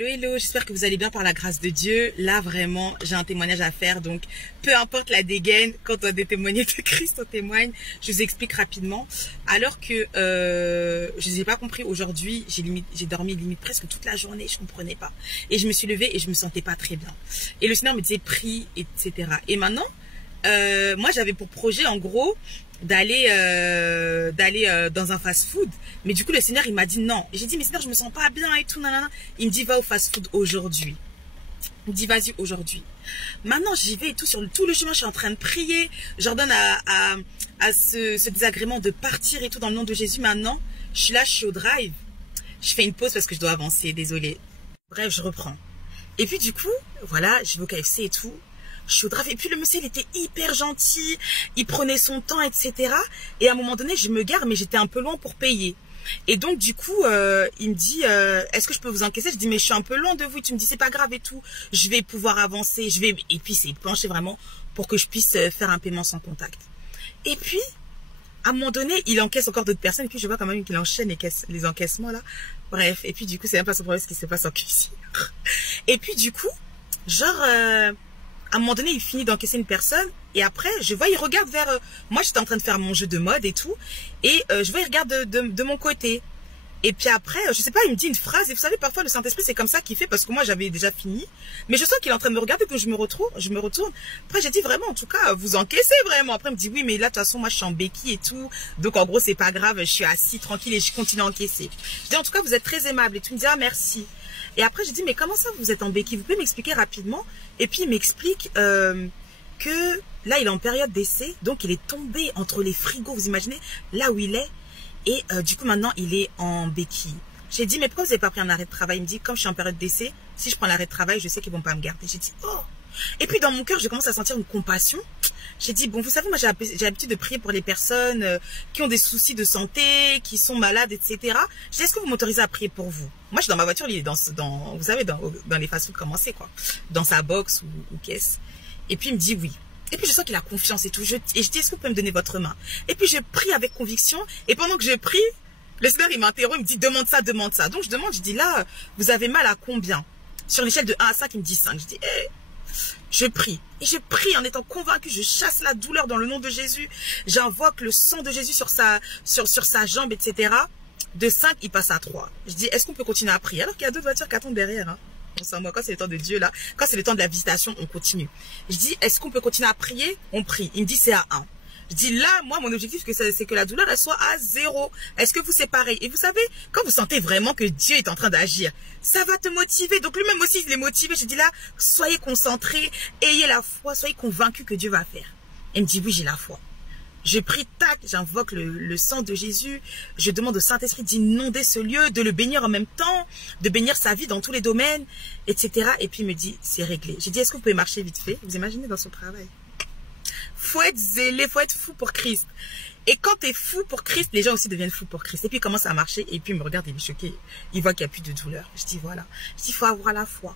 Hello, hello, j'espère que vous allez bien par la grâce de Dieu. Là, vraiment, j'ai un témoignage à faire. Donc, peu importe la dégaine, quand on a des témoignages de Christ, on témoigne. Je vous explique rapidement. Alors que je n'ai pas compris aujourd'hui, j'ai dormi limite presque toute la journée, je comprenais pas. Et je me suis levée et je me sentais pas très bien. Et le Seigneur me disait prie, etc. Et maintenant, moi, j'avais pour projet, en gros, d'aller dans un fast-food, mais du coup le Seigneur il m'a dit non. Et j'ai dit mais Seigneur je me sens pas bien et tout nanana. Il me dit va au fast-food aujourd'hui. Il me dit vas-y aujourd'hui. Maintenant j'y vais et tout, sur tout le chemin je suis en train de prier, j'ordonne à ce désagrément de partir et tout dans le nom de Jésus. Maintenant je suis là, je suis au drive, je fais une pause parce que je dois avancer, désolée. Bref, je reprends. Et puis du coup voilà, je vais au KFC et tout. Je suis au drive. Et puis le monsieur, il était hyper gentil. Il prenait son temps, etc. Et à un moment donné, je me gare, mais j'étais un peu loin pour payer. Et donc, du coup, il me dit, est-ce que je peux vous encaisser? Je dis, mais je suis un peu loin de vous. Et tu me dis, c'est pas grave et tout. Je vais pouvoir avancer. Et puis, c'est planché vraiment pour que je puisse faire un paiement sans contact. Et puis, à un moment donné, il encaisse encore d'autres personnes. Et puis, je vois quand même qu'il enchaîne les encaissements, là. Bref. Et puis, du coup, c'est même pas son problème ce qui se passe en cuisine. Et puis, du coup, genre... à un moment donné, il finit d'encaisser une personne et après, je vois, il regarde vers... moi, j'étais en train de faire mon jeu de mode et tout. Et je vois, il regarde de mon côté. Et puis après, je sais pas, il me dit une phrase. Et vous savez, parfois, le Saint-Esprit, c'est comme ça qu'il fait parce que moi, j'avais déjà fini. Mais je sens qu'il est en train de me regarder, donc je me retourne. Après, j'ai dit vraiment, en tout cas, vous encaissez vraiment. Après, il me dit, oui, mais là, de toute façon, moi, je suis en béquille et tout. Donc, en gros, c'est pas grave, je suis assis, tranquille et je continue à encaisser. Je dis, en tout cas, vous êtes très aimable. Et tout, il me dit, ah, merci. Et après, j'ai dit, mais comment ça, vous êtes en béquille? Vous pouvez m'expliquer rapidement? Et puis, il m'explique que là, il est en période d'essai. Donc, il est tombé entre les frigos. Vous imaginez là où il est. Et du coup, maintenant, il est en béquille. J'ai dit, mais pourquoi vous n'avez pas pris un arrêt de travail? Il me dit, comme je suis en période d'essai, si je prends l'arrêt de travail, je sais qu'ils ne vont pas me garder. J'ai dit, oh. Et puis, dans mon cœur, je commence à sentir une compassion. J'ai dit, bon, vous savez, moi, j'ai l'habitude de prier pour les personnes qui ont des soucis de santé, qui sont malades, etc. J'ai dit, est-ce que vous m'autorisez à prier pour vous? Moi, je suis dans ma voiture, il est vous savez, dans les fast-food, comment c'est, quoi. Dans sa box ou caisse. Et puis, il me dit oui. Et puis, je sens qu'il a confiance et tout. Et je dis, est-ce que vous pouvez me donner votre main? Et puis, je prie avec conviction. Et pendant que je prie, le Seigneur, il m'interrompt, il me dit, demande ça, demande ça. Donc, je demande, je dis, là, vous avez mal à combien? Sur l'échelle de 1 à 5, il me dit 5. Je dis, je prie. Et je prie en étant convaincu, je chasse la douleur dans le nom de Jésus. J'invoque le sang de Jésus sur sa jambe, etc. De 5, il passe à 3. Je dis, est-ce qu'on peut continuer à prier? Alors qu'il y a d'autres voitures qui attendent derrière. Hein. Moi, quand c'est le temps de Dieu, là, quand c'est le temps de la visitation, on continue. Je dis, est-ce qu'on peut continuer à prier? On prie. Il me dit, c'est à 1. Je dis, là, moi, mon objectif, c'est que la douleur, elle soit à 0. Est-ce que vous, c'est pareil? Et vous savez, quand vous sentez vraiment que Dieu est en train d'agir, ça va te motiver. Donc, lui-même aussi, il est motivé. Je dis, là, soyez concentrés, ayez la foi, soyez convaincus que Dieu va faire. Il me dit, oui, j'ai la foi. Je prie, tac, j'invoque le sang de Jésus. Je demande au Saint-Esprit d'inonder ce lieu, de le bénir en même temps, de bénir sa vie dans tous les domaines, etc. Et puis, il me dit, c'est réglé. J'ai dit, est-ce que vous pouvez marcher vite fait? Vous imaginez dans son travail? Faut être zélé, faut être fou pour Christ. Et quand tu es fou pour Christ, les gens aussi deviennent fous pour Christ. Et puis il commence à marcher, et puis il me regarde, il est choqué. Il voit qu'il n'y a plus de douleur. Je dis voilà. Je dis il faut avoir la foi.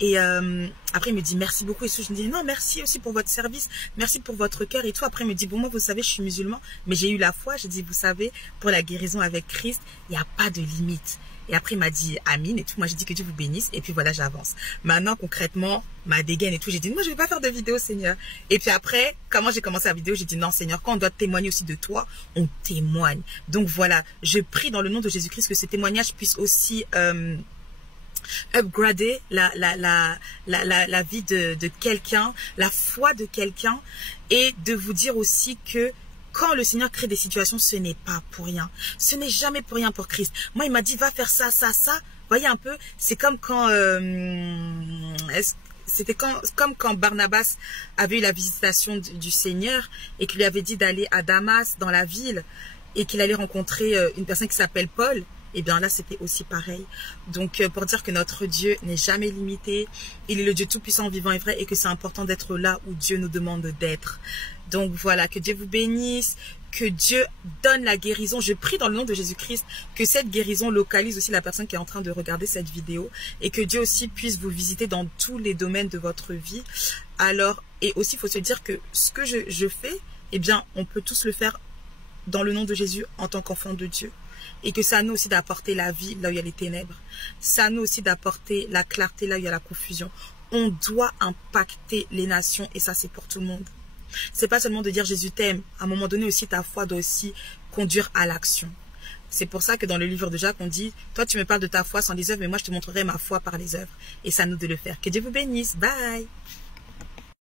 Et après il me dit merci beaucoup. Et tout. Je me dis non, merci aussi pour votre service. Merci pour votre cœur et tout. Après il me dit bon, moi vous savez, je suis musulman, mais j'ai eu la foi. Je dis vous savez, pour la guérison avec Christ, il n'y a pas de limite. Et après, il m'a dit Amine et tout. Moi, j'ai dit que Dieu vous bénisse. Et puis voilà, j'avance. Maintenant, concrètement, ma dégaine et tout, j'ai dit, moi, je vais pas faire de vidéo, Seigneur. Et puis après, comment j'ai commencé la vidéo, j'ai dit, non, Seigneur, quand on doit témoigner aussi de toi, on témoigne. Donc voilà, je prie dans le nom de Jésus-Christ que ce témoignage puisse aussi upgrader la vie de quelqu'un, la foi de quelqu'un, et de vous dire aussi que quand le Seigneur crée des situations, ce n'est pas pour rien. Ce n'est jamais pour rien pour Christ. Moi, il m'a dit, va faire ça, ça, ça. Voyez un peu, c'est comme quand... comme quand Barnabas avait eu la visitation du Seigneur et qu'il lui avait dit d'aller à Damas, dans la ville, et qu'il allait rencontrer une personne qui s'appelle Paul. Et bien là, c'était aussi pareil. Donc, pour dire que notre Dieu n'est jamais limité, il est le Dieu tout-puissant, vivant et vrai, et que c'est important d'être là où Dieu nous demande d'être. Donc voilà, que Dieu vous bénisse, que Dieu donne la guérison. Je prie dans le nom de Jésus-Christ que cette guérison localise aussi la personne qui est en train de regarder cette vidéo, et que Dieu aussi puisse vous visiter dans tous les domaines de votre vie. Alors, et aussi, il faut se dire que ce que je fais, eh bien, on peut tous le faire dans le nom de Jésus en tant qu'enfant de Dieu. et que c'est à nous aussi d'apporter la vie là où il y a les ténèbres. C'est à nous aussi d'apporter la clarté là où il y a la confusion. On doit impacter les nations et ça c'est pour tout le monde. C'est pas seulement de dire Jésus t'aime. À un moment donné aussi ta foi doit aussi conduire à l'action. C'est pour ça que dans le livre de Jacques on dit toi tu me parles de ta foi sans les œuvres mais moi je te montrerai ma foi par les œuvres. Et c'est à nous de le faire. Que Dieu vous bénisse. Bye.